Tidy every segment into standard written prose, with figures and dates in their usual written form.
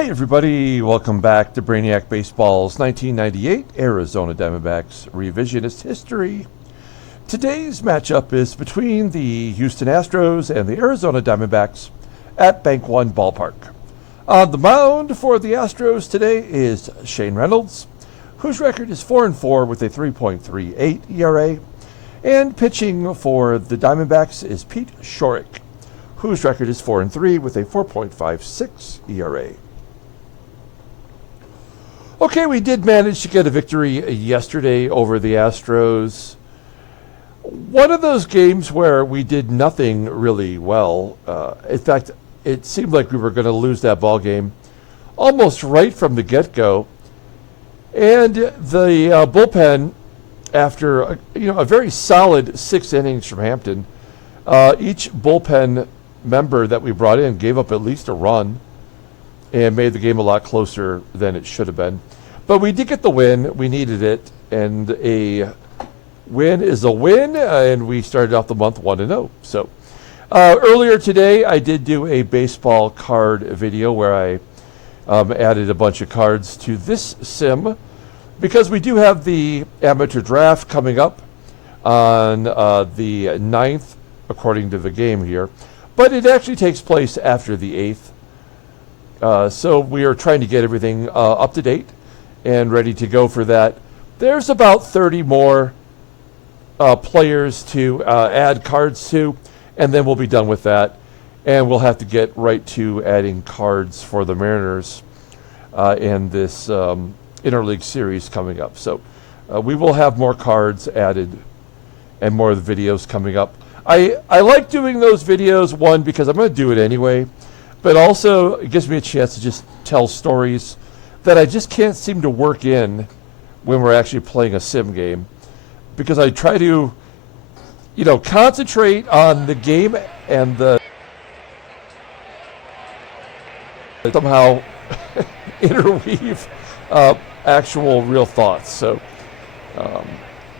Hey everybody, welcome back to Brainiac Baseball's 1998 Arizona Diamondbacks Revisionist History. Today's matchup is between the Houston Astros and the Arizona Diamondbacks at Bank One Ballpark. On the mound for the Astros today is Shane Reynolds, whose record is 4-4 with a 3.38 ERA, and pitching for the Diamondbacks is Pete Schourek, whose record is 4-3 with a 4.56 ERA. Okay, we did manage to get a victory yesterday over the Astros. One of those games where we did nothing really well. In fact, it seemed like we were going to lose that ball game almost right from the get-go. And the bullpen, after a very solid 6 innings from Hampton, each bullpen member that we brought in gave up at least a run and made the game a lot closer than it should have been. But we did get the win. We needed it, and a win is a win, and we started off the month 1-0. So earlier today, I did do a baseball card video where I added a bunch of cards to this sim, because we do have the amateur draft coming up on the 9th, according to the game here. But it actually takes place after the 8th. So we are trying to get everything up to date and ready to go for that. There's about 30 more players to add cards to, and then we'll be done with that. And we'll have to get right to adding cards for the Mariners in this interleague series coming up. So we will have more cards added and more of the videos coming up. I like doing those videos, one, because I'm going to do it anyway, but also it gives me a chance to just tell stories that I just can't seem to work in when we're actually playing a sim game, because I try to, concentrate on the game and somehow interweave actual real thoughts. So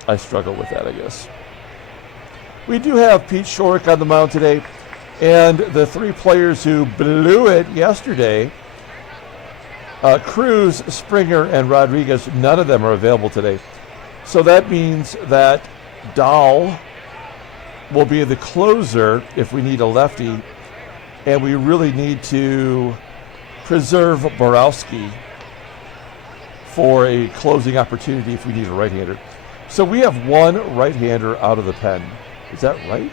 I struggle with that, I guess. We do have Pete Schourek on the mound today. And the 3 players who blew it yesterday, Cruz, Springer, and Rodriguez, none of them are available today. So that means that Dahl will be the closer if we need a lefty, and we really need to preserve Borowski for a closing opportunity if we need a right-hander. So we have one right-hander out of the pen. Is that right?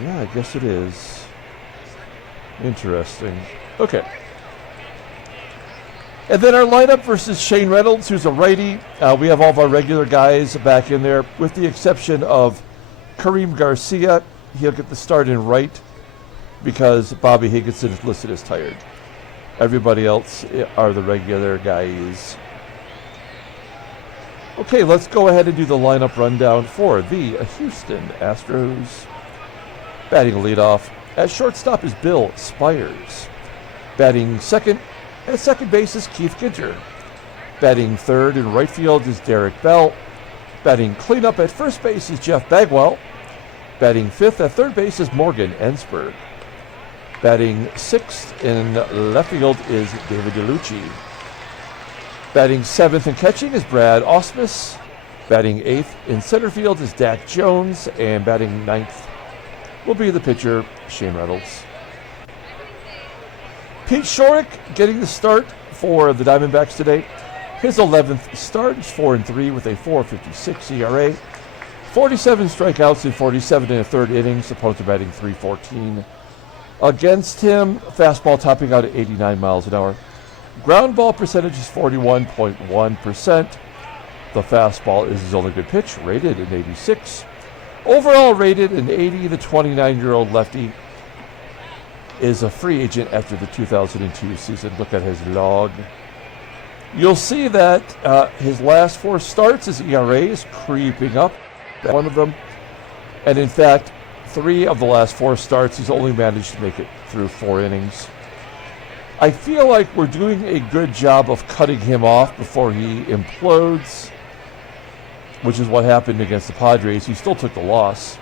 Yeah, I guess it is. Interesting. Okay. And then our lineup versus Shane Reynolds, who's a righty. We have all of our regular guys back in there, with the exception of Karim GARCIA. He'll get the start in right because Bobby Higginson is listed as tired. Everybody else are the regular guys. Okay, let's go ahead and do the lineup rundown for the Houston Astros. Batting leadoff at shortstop is Bill SPIERS. Batting second at second base is Keith Ginter. Batting third in right field is Derek Bell. Batting cleanup at first base is Jeff Bagwell. Batting fifth at third base is Morgan ENSBERG. Batting sixth in left field is David DELLUCCI. Batting seventh and catching is Brad AUSMUS. Batting eighth in center field is Dak Jones. And batting ninth will be the pitcher, Shane Reynolds. Pete Schourek getting the start for the Diamondbacks today. His 11th start is 4-3 with a 4.56 ERA. 47 strikeouts in 47 and a third innings. Opponents are batting .314. Against him, fastball topping out at 89 miles an hour. Ground ball percentage is 41.1%. The fastball is his only good pitch, rated an 86. Overall rated an 80, the 29-year-old lefty is a free agent after the 2002 season. Look at his log. You'll see that his last 4 starts, his ERA is creeping up. One of them. And in fact, 3 of the last 4 starts, he's only managed to make it through 4 innings. I feel like we're doing a good job of cutting him off before he implodes, which is what happened against the Padres. He still took the loss.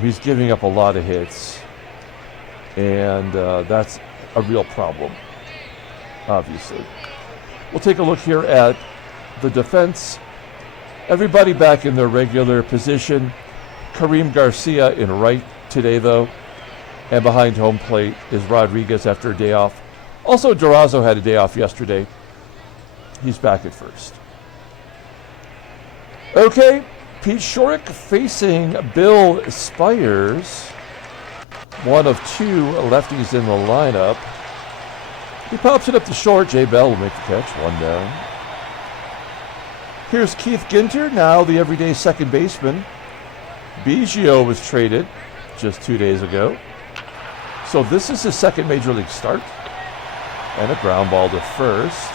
He's giving up a lot of hits, and that's a real problem, obviously. We'll take a look here at the defense. Everybody back in their regular position. Karim Garcia in right today, though. And behind home plate is Rodriguez after a day off. Also, DURAZO had a day off yesterday. He's back at first. Okay, Pete Schourek facing Bill SPIERS. One of two lefties in the lineup. He pops it up to short. J. Bell will make the catch. One down. Here's Keith Ginter, now the everyday second baseman. Biggio was traded just 2 days ago. So this is his second major league start. And a ground ball to first.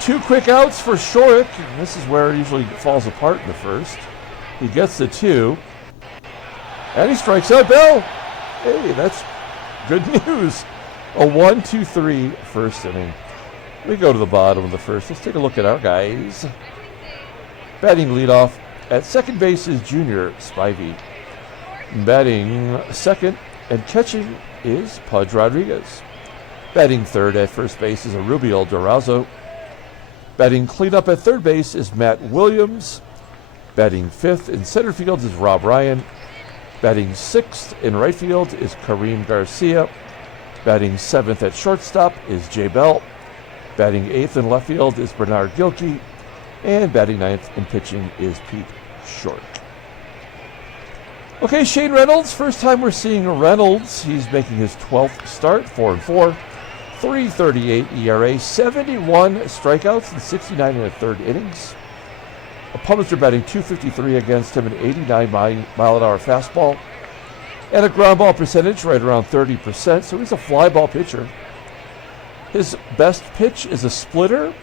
2 quick outs for Schourek. This is where it usually falls apart in the first. He gets the 2. And he strikes out Bell. Hey, that's good news. A 1-2-3 first inning. We go to the bottom of the first. Let's take a look at our guys. Batting leadoff at second base is Junior Spivey. Batting second and catching is Pudge Rodriguez. Batting third at first base is Erubiel DURAZO. Batting cleanup at third base is Matt Williams. Batting fifth in center field is Rob Ryan. Batting sixth in right field is Karim Garcia. Batting seventh at shortstop is J. Bell. Batting eighth in left field is Bernard GILKEY. And batting ninth in pitching is Pete Schourek. Okay, Shane Reynolds. First time we're seeing Reynolds. He's making his 12th start, 4-4. 3.38 ERA, 71 strikeouts and 69 in the third innings. Opponents are batting .253 against him, an 89 mile-an-hour fastball, and a ground ball percentage right around 30%, so he's a fly ball pitcher. His best pitch is a splitter,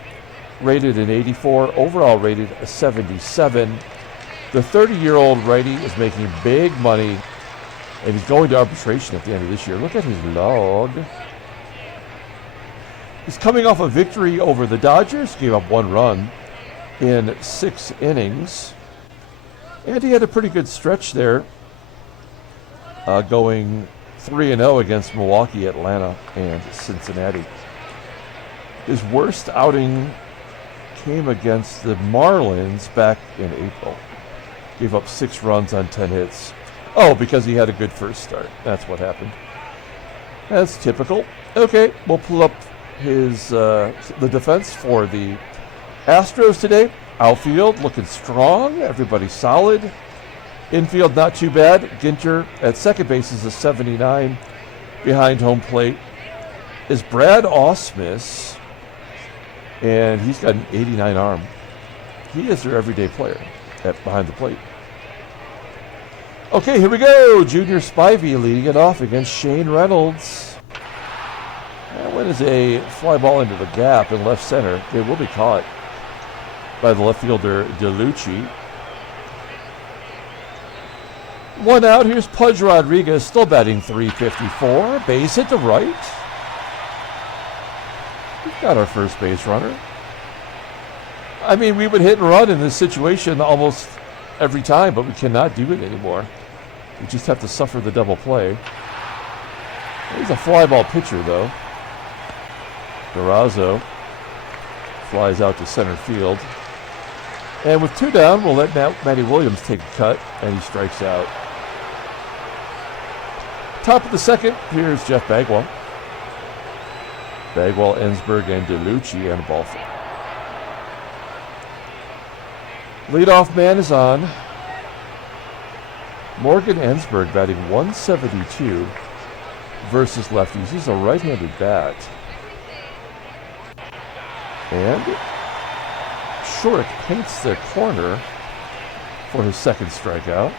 rated an 84, overall rated a 77. The 30-year-old righty is making big money, and he's going to arbitration at the end of this year. Look at his log. He's coming off a victory over the Dodgers, gave up 1 run in 6 innings. And he had a pretty good stretch there, going 3-0 against Milwaukee, Atlanta, and Cincinnati. His worst outing came against the Marlins back in April. Gave up 6 runs on 10 hits. Oh, because he had a good first start. That's what happened. That's typical. Okay, we'll pull up his the defense for the Astros today. Outfield looking strong. Everybody solid. Infield not too bad. Ginter at second base is a 79. Behind home plate is Brad AUSMUS, and he's got an 89 arm. He is their everyday player behind the plate. Okay, here we go. Junior Spivey leading it off against Shane Reynolds. That one is a fly ball into the gap in left center. It will be caught by the left fielder, DELLUCCI. 1 out. Here's Pudge Rodriguez, still batting .354. Base hit to right. We've got our first base runner. I mean, we would hit and run in this situation almost every time, but we cannot do it anymore. We just have to suffer the double play. He's a fly ball pitcher, though. DURAZO flies out to center field. And with 2 down, we'll let Matty Williams take a cut, and he strikes out. Top of the second, here's Jeff Bagwell. Bagwell, ENSBERG, and DELLUCCI, and a ball four. Leadoff man is on. Morgan ENSBERG batting .172 versus lefties. He's a right-handed bat. And Schourek paints the corner for his second strikeout.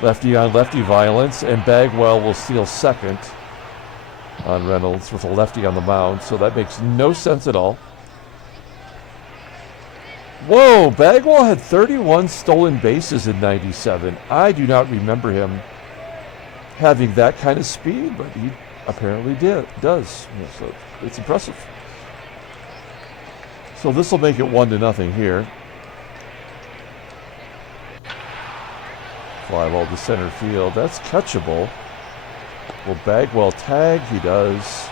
Lefty on lefty violence, and Bagwell will steal second on Reynolds with a lefty on the mound, so that makes no sense at all. Whoa, Bagwell had 31 stolen bases in '97. I do not remember him having that kind of speed, but he apparently does. So it's impressive. So this will make it 1-0 here. Fly ball to center field. That's catchable. Will Bagwell tag? He does.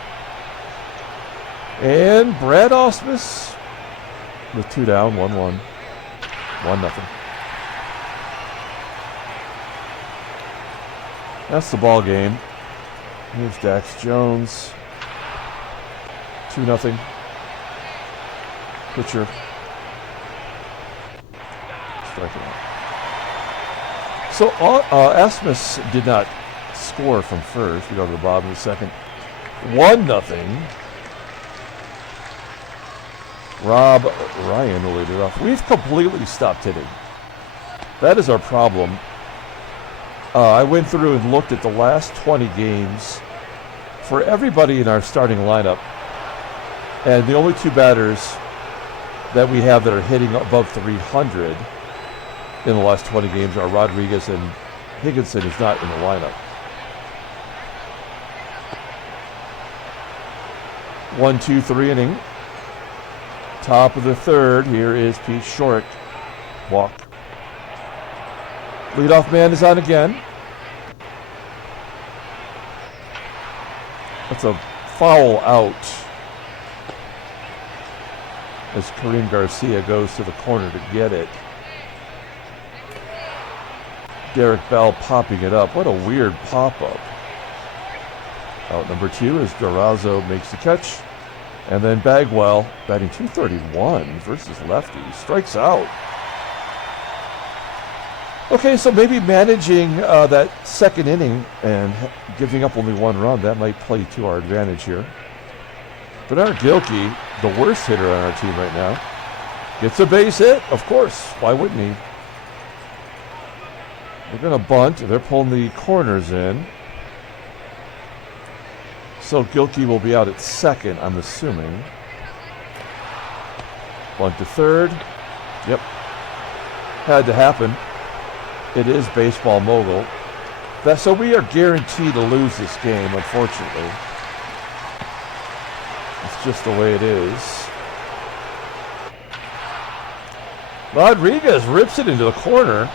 And Brad AUSMUS with 2 down, 1-1. 1-0. That's the ball game. Here's Dax Jones. 2-0. Pitcher. Striking out. So AUSMUS did not score from first. We go to the bottom of the second. 1-0. Rob Ryan will lead it off. We've completely stopped hitting. That is our problem. I went through and looked at the last 20 games for everybody in our starting lineup. And the only 2 batters that we have that are hitting above 300 in the last 20 games are Rodriguez and Higginson, is not in the lineup. 1-2-3 inning. Top of the third. Here is Pete Schourek. Walk. Leadoff man is on again. That's a foul out as Karim GARCIA goes to the corner to get it. Derek Bell popping it up. What a weird pop-up. Out number 2 as DURAZO makes the catch. And then Bagwell, batting .231 versus lefty, strikes out. Okay, so maybe managing that second inning and giving up only 1 run, that might play to our advantage here. Bernard Gilkey, the worst hitter on our team right now, gets a base hit, of course. Why wouldn't he? They're going to bunt. They're pulling the corners in. So Gilkey will be out at second, I'm assuming. Bunt to third. Yep. Had to happen. It is baseball mogul. So we are guaranteed to lose this game, unfortunately. It's just the way it is. Rodriguez rips it into the corner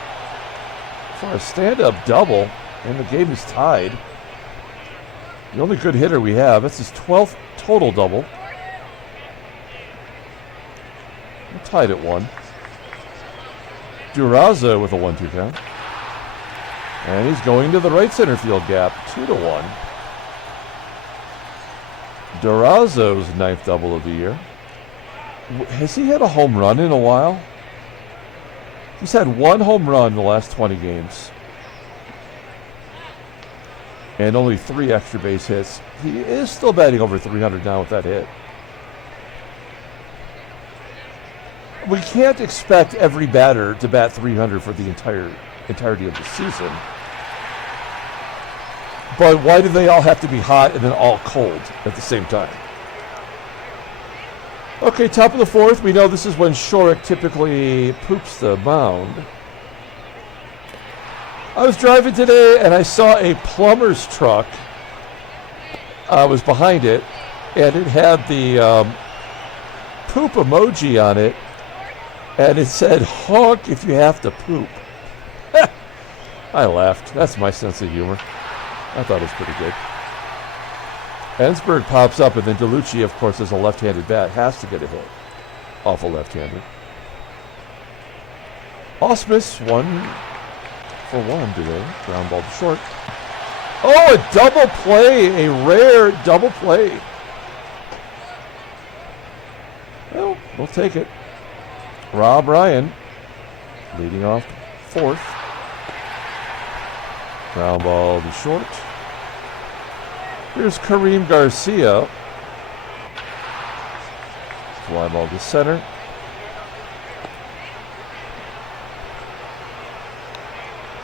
for a stand-up double, and the game is tied. The only good hitter we have. That's his 12th total double. We're tied at 1. DURAZO with a 1-2 count. And he's going to the right center field gap. 2-1. DURAZO's 9th double of the year. Has he had a home run in a while? He's had 1 home run in the last 20 games. And only 3 extra base hits. He is still batting over 300 now with that hit. We can't expect every batter to bat 300 for the entirety of the season. But why do they all have to be hot and then all cold at the same time? Okay, top of the 4th. We know this is when Schourek typically poops the mound. I was driving today and I saw a plumber's truck. I was behind it, and it had the poop emoji on it, and it said, "Honk if you have to poop." I laughed. That's my sense of humor. I thought it was pretty good. ENSBERG pops up, and then DELLUCCI, of course, as a left-handed bat, has to get a hit off a left-hander. AUSMUS 1-for-1 today. Ground ball to short. Oh, a double play. A rare double play. Well, we'll take it. Rob Ryan leading off 4th. Ground ball to short. Here's Karim GARCIA. Fly ball to center.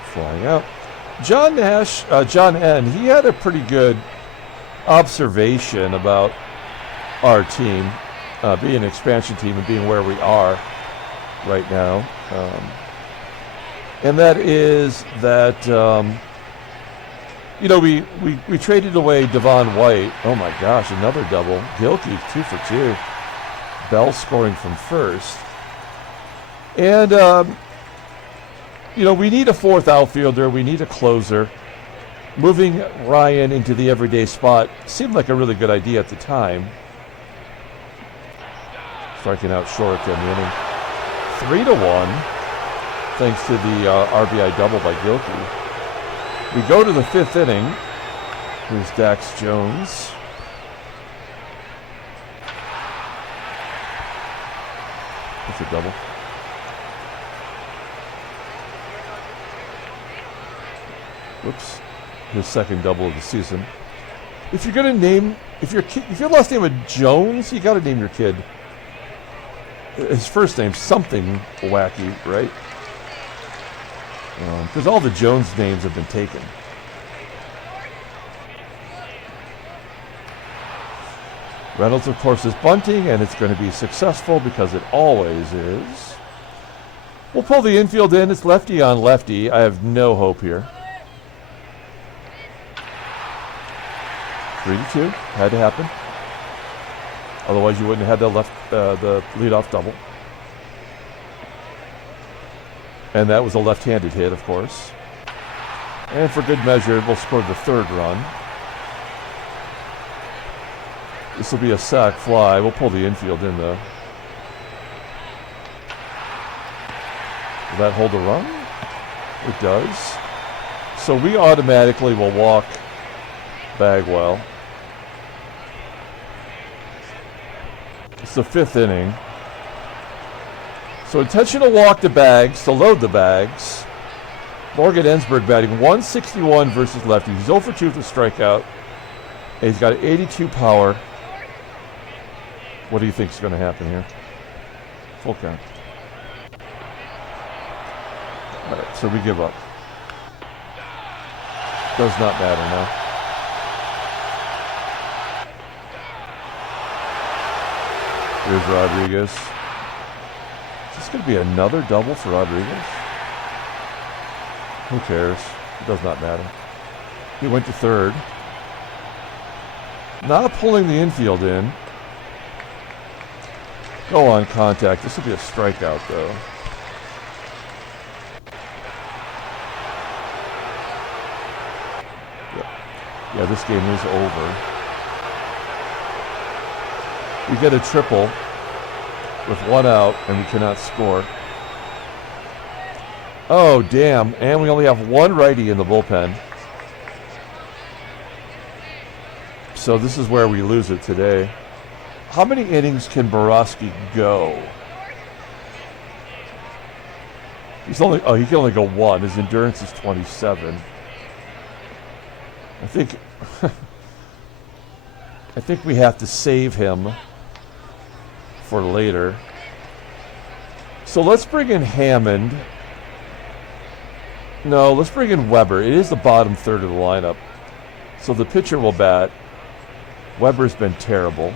Flying out. John N., he had a pretty good observation about our team being an expansion team and being where we are right now. And that is that, we traded away Devon White. Oh my gosh, another double. Gilkey, 2 for 2. Bell scoring from first. And, we need a 4th outfielder. We need a closer. Moving Ryan into the everyday spot seemed like a really good idea at the time. Striking out Schourek in the inning. 3-1, thanks to the RBI double by GILKEY. We go to the 5th inning. Here's Dax Jones. That's a double. Whoops. His second double of the season. If you're gonna name, if your last name is Jones, you got to name your kid his first name something wacky, right? Because all the Jones names have been taken. Reynolds, of course, is bunting, and it's going to be successful because it always is. We'll pull the infield in. It's lefty on lefty. I have no hope here. 3-2. Had to happen. Otherwise, you wouldn't have had the leadoff double. And that was a left-handed hit, of course. And for good measure, we'll score the 3rd run. This will be a sac fly. We'll pull the infield in, though. Will that hold a run? It does. So we automatically will walk Bagwell. It's the 5th inning. So intentional walk to Bags to load the bags. Morgan ENSBERG batting 161 versus lefty. He's 0 for 2 with a strikeout. And he's got 82 power. What do you think is going to happen here? Full count. All right, so we give up. Does not matter now. Here's Rodriguez. Is this going to be another double for Rodriguez? Who cares? It does not matter. He went to 3rd. Not pulling the infield in. Go on contact. This will be a strikeout, though. Yeah, this game is over. We get a triple with 1 out, and we cannot score. Oh, damn. And we only have 1 righty in the bullpen. So this is where we lose it today. How many innings can Borowski go? He can only go 1. His endurance is 27. I think we have to save him for later. So let's bring in Hammond. No, let's bring in Weber. It is the bottom 3rd of the lineup. So the pitcher will bat. Weber's been terrible.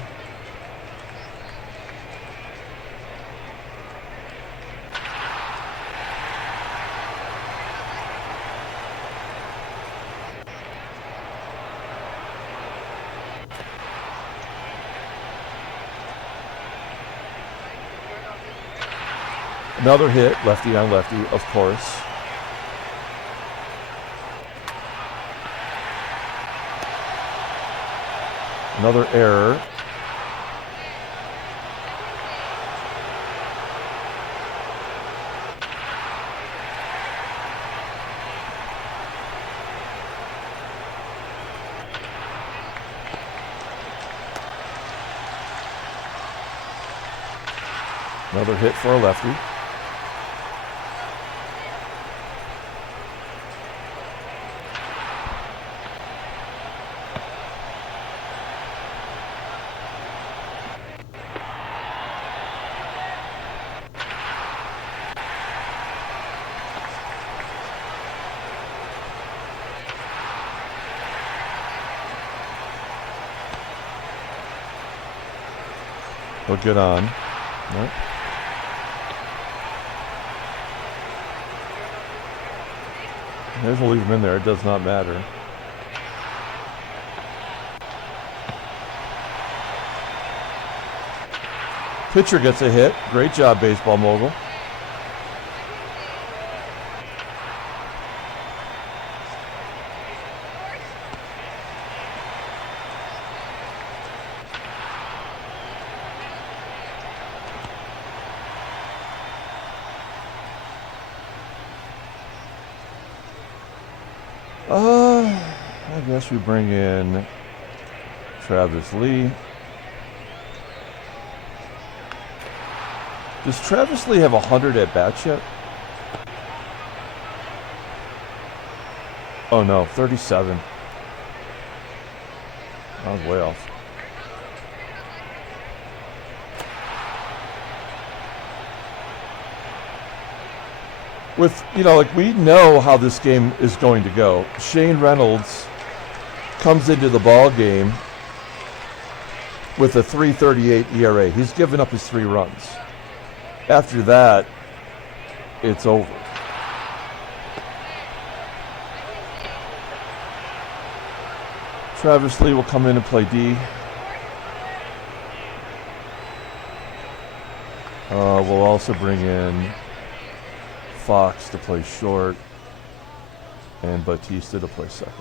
Another hit, lefty on lefty, of course. Another error. Another hit for a lefty. He'll get on. Nope. There's we'll leave him in there. It does not matter. Pitcher gets a hit. Great job, baseball mogul. guess we bring in Travis Lee. Does Travis Lee have 100 at bats yet? Oh no, 37. I was way off. With, you know, like, we know how this game is going to go. Shane Reynolds comes into the ball game with a 3.38 ERA. He's given up his 3 runs. After that, it's over. Travis Lee will come in and play D. We'll also bring in Fox to play short and Batista to play second.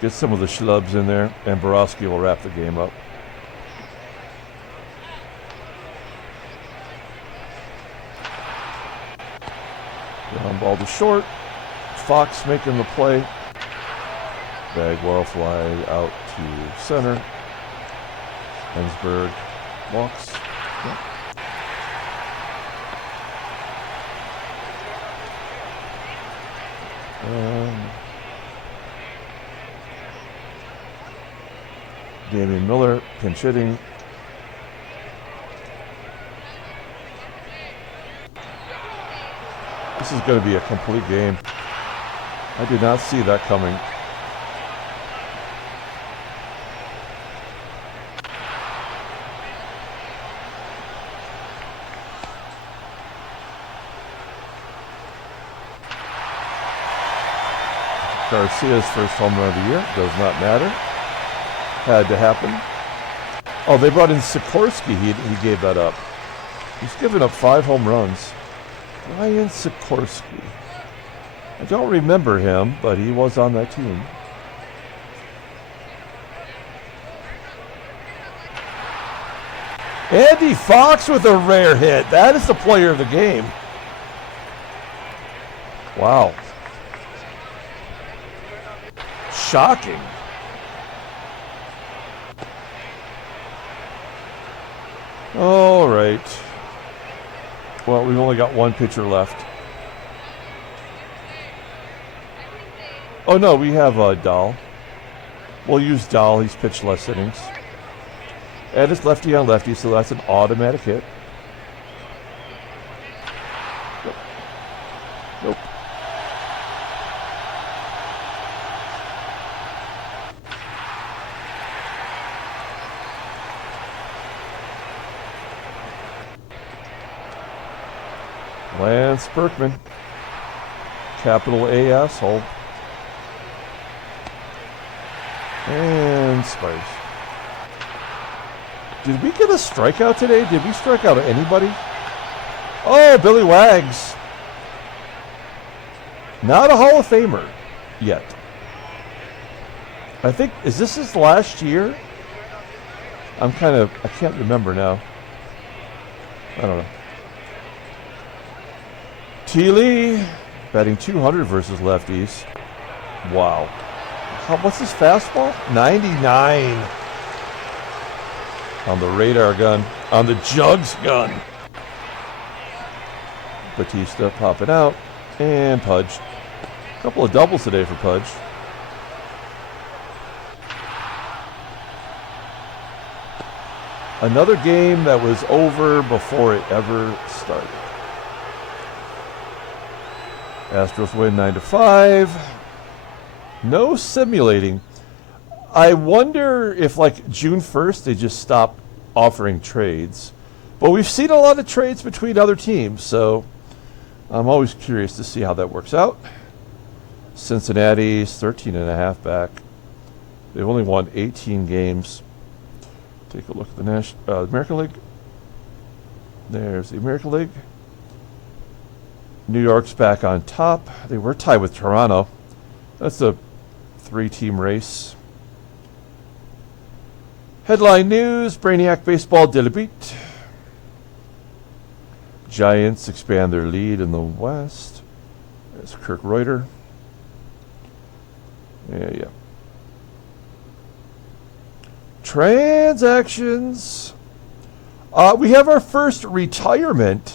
Get some of the schlubs in there, and Borowski will wrap the game up. Ground ball to short. Fox making the play. Bagwell fly out to center. ENSBERG walks. Yep. Damian Miller pinch hitting. This is going to be a complete game. I did not see that coming. Garcia's first home run of the year. Does not matter. Had to happen. Oh, they brought in Sikorsky. He gave that up. He's given up 5 home runs. Ryan Sikorsky. I don't remember him, but he was on that team. Andy Fox with a rare hit. That is the player of the game. Wow. Shocking. All right. Well, we've only got 1 pitcher left. Oh, no, we have Dahl. We'll use Dahl. He's pitched less innings. And it's lefty on lefty, so that's an automatic hit. Nope. Nope. Lance Berkman. Capital A asshole. And SPIERS. Did we get a strikeout today? Did we strike out anybody? Oh, Billy Wags. Not a Hall of Famer yet. I think, is this his last year? I can't remember now. I don't know. T. Lee, batting 200 versus lefties. Wow. What's his fastball? 99. On the radar gun. On the jugs gun. Batista popping out. And Pudge. A couple of doubles today for Pudge. Another game that was over before it ever started. Astros win 9-5. No simulating. I wonder if, like, June 1st, they just stopped offering trades. But we've seen a lot of trades between other teams, so I'm always curious to see how that works out. Cincinnati's 13.5 back. They've only won 18 games. Take a look at the American League. There's the American League. New York's back on top. They were tied with Toronto. That's a 3-team race. Headline news, Brainiac Baseball did a beat. Giants expand their lead in the West. There's Kirk Reuter. Yeah. Transactions. We have our first retirement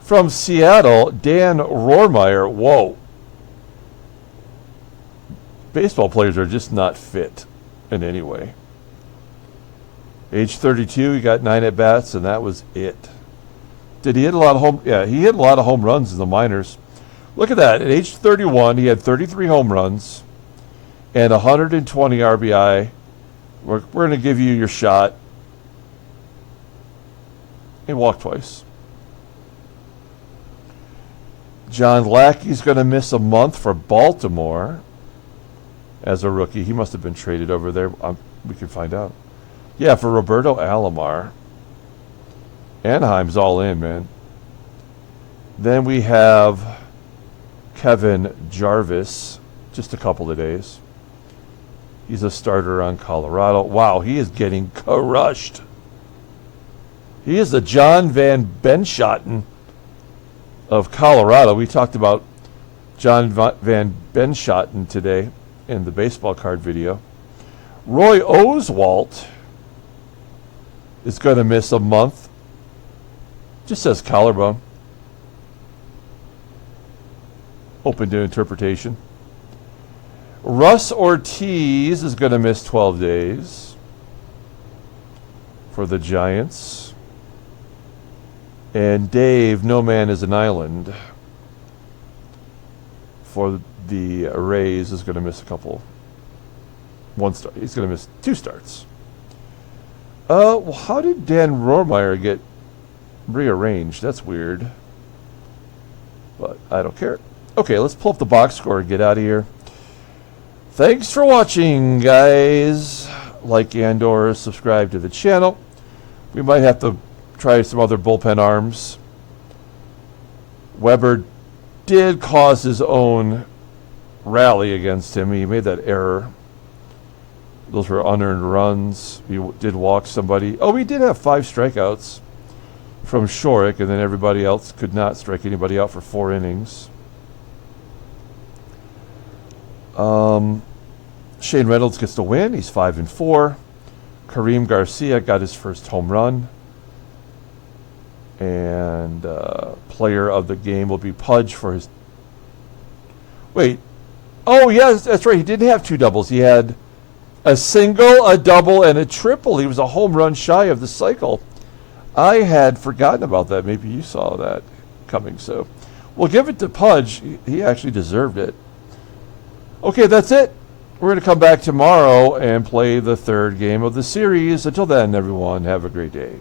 from Seattle, Dan Rohrmeyer. Whoa. Baseball players are just not fit in any way. Age 32, he got 9 at-bats, and that was it. Did he hit a lot of home? Yeah, he hit a lot of home runs in the minors. Look at that. At age 31, he had 33 home runs and 120 RBI. We're going to give you your shot. He walked twice. John Lackey's going to miss a month for Baltimore as a rookie. He must have been traded over there. We can find out. Yeah, for Roberto Alomar. Anaheim's all in, man. Then we have Kevin Jarvis, just a couple of days. He's a starter on Colorado. Wow, he is getting crushed. He is the John Van Benschoten of Colorado. We talked about John Van Benschoten today in the baseball card video. Roy Oswalt is going to miss a month. Just says collarbone. Open to interpretation. Russ Ortiz is going to miss 12 days for the Giants. And Dave, no man is an island, for the Rays is going to miss one start. He's going to miss 2 starts. Well, how did Dan Rohrmeyer get rearranged? That's weird. But I don't care. Okay, let's pull up the box score and get out of here. Thanks for watching, guys. Like and/or subscribe to the channel. We might have to try some other bullpen arms. Weber did cause his own rally against him. He made that error. Those were unearned runs. He did walk somebody. Oh, we did have 5 strikeouts from Schourek, and then everybody else could not strike anybody out for 4 innings. Shane Reynolds gets the win. He's 5-4. Karim Garcia got his first home run. And player of the game will be Pudge for his... Wait. Oh, yes, that's right. He didn't have 2 doubles. He had a single, a double, and a triple. He was a home run shy of the cycle. I had forgotten about that. Maybe you saw that coming. So we'll give it to Pudge. He actually deserved it. Okay, that's it. We're going to come back tomorrow and play the 3rd game of the series. Until then, everyone, have a great day.